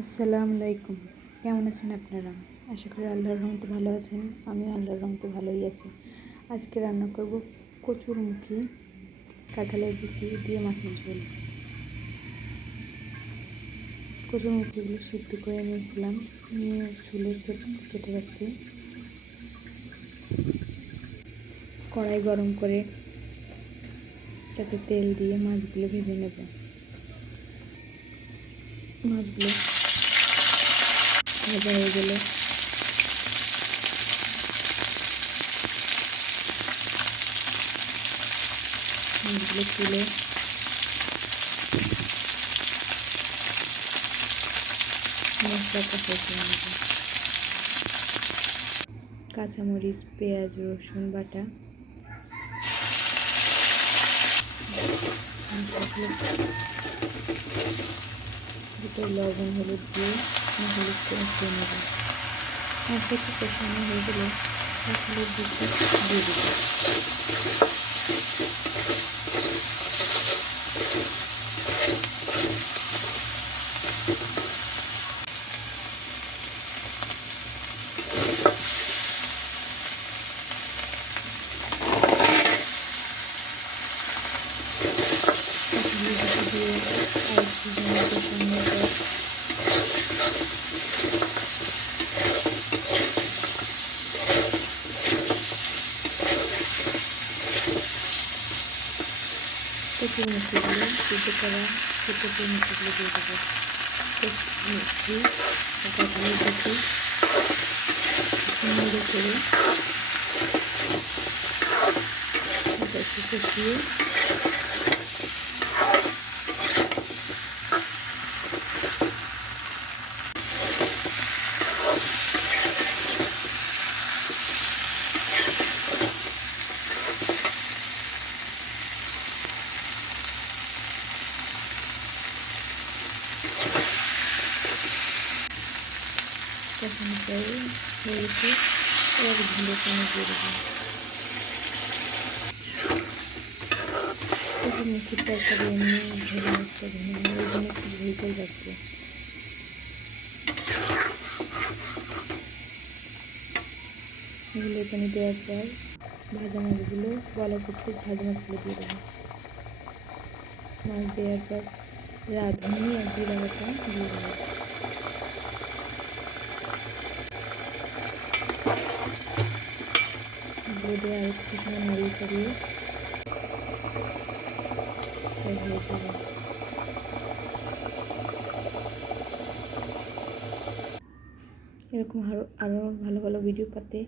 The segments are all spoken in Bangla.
আসসালামু আলাইকুম। কেমন আছেন আপনারা? আশা করি আল্লাহর রহমতে ভালো আছেন। আমিও আল্লাহর রহমতে ভালোই আছি। আজকে রান্না করব কচুরমুখী কাঁঠালের বিচি দিয়ে মাছের ঝোল। কচুরমুখীগুলো সিদ্ধ করে নিয়েছিলাম, নিয়ে ঝোলে কেটে রাখছি। কড়াই গরম করে তাতে তেল দিয়ে মাছগুলো ভেজে নেব। মাছগুলো ভাজা হয়ে গেলে মাছগুলো তুলে মশলা কষাইতে নেব। কাঁচামরিচ, পেঁয়াজ, রসুন বাটা, ভিতরে লবণ, হলুদ দিয়ে হলুদ কষিয়ে নেব। মশলাটি কষানো হয়ে গেলে কাঁঠালের বিচি দিয়ে দেব। দিয়ে আরেকটু কষানোর পর কচুরমুখীগুলো সিদ্ধ করা কচুরমুখীগুলো দিয়ে দেবো। কচুরমুখী কাঁঠালের বিচি নেড়ে করে একটু কষিয়ে কষানো পরে হয়ে গেছে। এবার ঝুলে পানি দিয়ে দেবো। কচুরমুখীর তরকারি এমনি ঝোলে একটা ঘন, ওই জন্য একটু ঝোলঝোল রাখবো। ঝোলে পানি দেওয়ার পর ভাজা মাছগুলো বলা করতে ভাজা মাছগুলো দিয়ে দেবো। মাছ দেওয়ার পর রাঁধুনি আর জিরা বাটা দিয়ে দেবো। দিয়ে আরও কিছু সময় নাড়িয়ে চাড়িয়ে হয়ে যাবে। এরকম আরও ভালো ভালো ভিডিও পেতে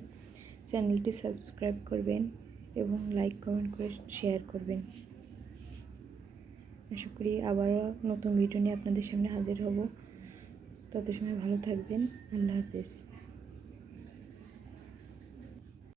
চ্যানেলটি সাবস্ক্রাইব করবেন এবং লাইক কমেন্ট করে শেয়ার করবেন। আশা করি আবারও নতুন ভিডিও নিয়ে আপনাদের সামনে হাজির হব। তত সময় ভালো থাকবেন। আল্লাহ হাফেজ।